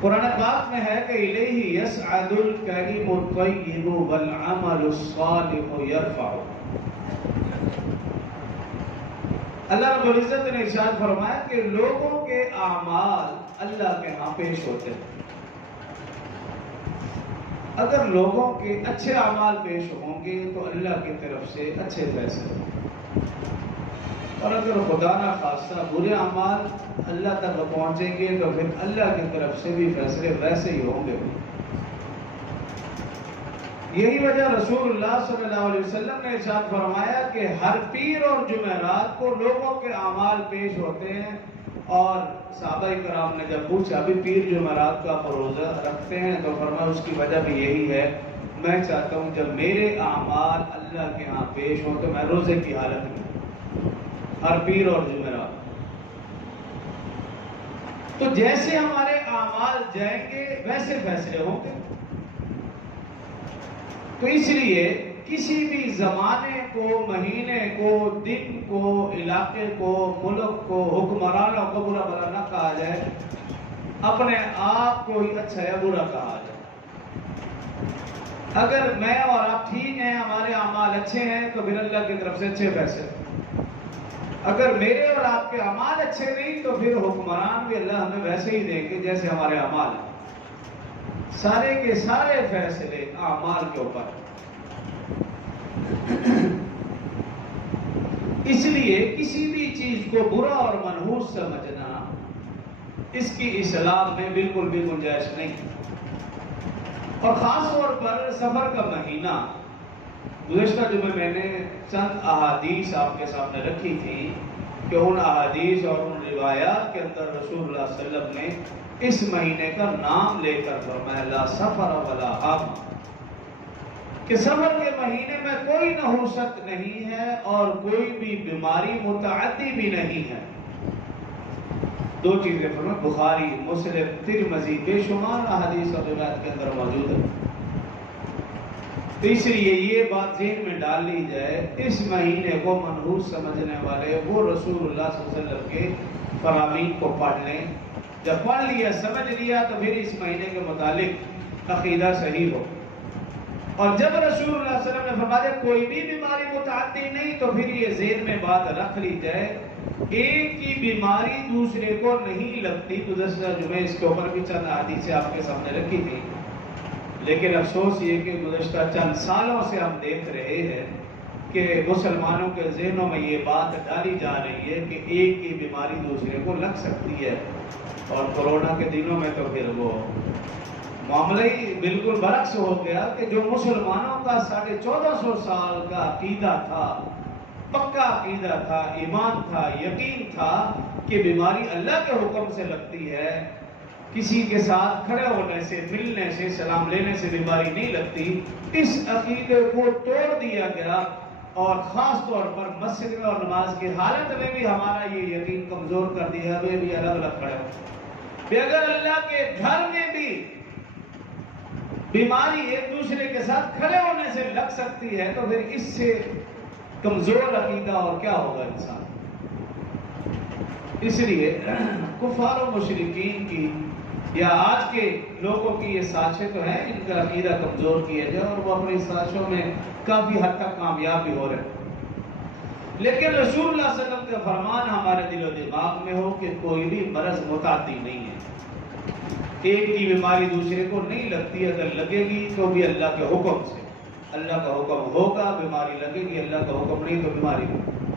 قرآن پاک میں ہے کہ الیہ یصعد الکلم الطیب والعمل الصالح یرفع. اللہ رب العزت نے ارشاد فرمایا کہ لوگوں کے اعمال اللہ کے ہاں پیش ہوتے ہیں. اگر لوگوں کے اچھے اعمال پیش ہوں گے تو اللہ کی طرف سے اچھے فیصلے، اور اگر خدا نہ خواستہ برے اعمال اللہ تک پہنچیں گے تو پھر اللہ کی طرف سے بھی فیصلے ویسے ہی ہوں گے. یہی وجہ رسول اللہ صلی اللہ علیہ وسلم نے ارشاد فرمایا کہ ہر پیر اور جمعرات کو لوگوں کے اعمال پیش ہوتے ہیں. اور صحابہ کرام نے جب پوچھا ابھی پیر جمعرات کا روزہ رکھتے ہیں تو فرمایا اس کی وجہ بھی یہی ہے، میں چاہتا ہوں جب میرے اعمال اللہ کے ہاں پیش ہوں تو میں روزے کی حالت میں ہر پیر اور جمعرات. تو جیسے ہمارے اعمال جائیں گے ویسے فیصلے ہوں گے. تو اس لیے کسی بھی زمانے کو، مہینے کو، دن کو، علاقے کو، ملک کو، حکمرانوں کو برا بھلا نہ کہا جائے، اپنے آپ کو ہی اچھا یا برا کہا جائے. اگر میں اور آپ ٹھیک ہیں، ہمارے اعمال اچھے ہیں تو پھر اللہ کی طرف سے اچھے فیصلے. اگر میرے اور آپ کے اعمال اچھے نہیں تو پھر حکمران بھی اللہ ہمیں ویسے ہی دیں گے جیسے ہمارے اعمال ہیں. سارے کے سارے فیصلے اعمال کے اوپر. اس لیے کسی بھی چیز کو برا اور منحوس سمجھنا اس کی اصلاح میں بالکل بھی گنجائش نہیں. اور خاص طور پر سفر کا مہینہ، گزشتہ جمعے میں نے چند احادیث آپ کے سامنے رکھی تھی کہ ان احادیث اور ان روایات کے اندر رسول اللہ صلی اللہ علیہ وسلم نے اس مہینے کا نام لے کر فرمایا لا سفر ولا حم، کہ سفر کے مہینے میں کوئی نحوست نہیں ہے اور کوئی بھی بیماری متعدی بھی نہیں ہے. دو چیزیں فرمایا، بخاری، مسلم، ترمذی، بے شمار احادیث اور روایات کے اندر موجود ہے. تو اس لیے یہ بات ذہن میں ڈال لی جائے، اس مہینے کو منحوس سمجھنے والے وہ رسول اللہ صلی اللہ علیہ وسلم کے فرامین کو پڑھ لیں. جب پڑھ لیا، سمجھ لیا تو پھر اس مہینے کے متعلق عقیدہ صحیح ہو. اور جب رسول اللہ صلی اللہ علیہ وسلم نے فرمایا کوئی بھی بیماری متعدی نہیں تو پھر یہ ذہن میں بات رکھ لی جائے، ایک کی بیماری دوسرے کو نہیں لگتی. گزشتہ جمعے اس کے اوپر بھی چند حدیثیں آپ کے سامنے رکھی تھی. لیکن افسوس یہ کہ گزشتہ چند سالوں سے ہم دیکھ رہے ہیں کہ مسلمانوں کے ذہنوں میں یہ بات ڈالی جا رہی ہے کہ ایک کی بیماری دوسرے کو لگ سکتی ہے. اور کورونا کے دنوں میں تو پھر وہ معاملہ ہی بالکل برعکس ہو گیا کہ جو مسلمانوں کا 1450 سال کا عقیدہ تھا، پکا عقیدہ تھا، ایمان تھا، یقین تھا کہ بیماری اللہ کے حکم سے لگتی ہے، کسی کے ساتھ کھڑے ہونے سے، ملنے سے، سلام لینے سے بیماری نہیں لگتی، اس عقیدے کو توڑ دیا گیا. اور خاص طور پر مسجد میں اور نماز کی حالت میں بھی ہمارا یہ یقین کمزور کر دیا. ہمیں بھی الگ الگ کھڑے ہو. اگر اللہ کے گھر میں بھی بیماری ایک دوسرے کے ساتھ کھڑے ہونے سے لگ سکتی ہے تو پھر اس سے کمزور عقیدہ اور کیا ہوگا انسان. اس لیے کفار و مشرکین کی یا آج کے لوگوں کی یہ سازشیں تو ہیں ان کا عقیدہ کمزور کیا جائے، اور وہ اپنی سازشوں میں کافی حد تک کامیاب بھی ہو رہے ہیں. لیکن رسول اللہ صلی اللہ علیہ وسلم کا فرمان ہمارے دل و دماغ میں ہو کہ کوئی بھی مرض متعدی نہیں ہے. ایک کی بیماری دوسرے کو نہیں لگتی، اگر لگے گی تو بھی اللہ کے حکم سے. اللہ کا حکم ہوگا بیماری لگے گی، اللہ کا حکم نہیں تو بیماری نہیں.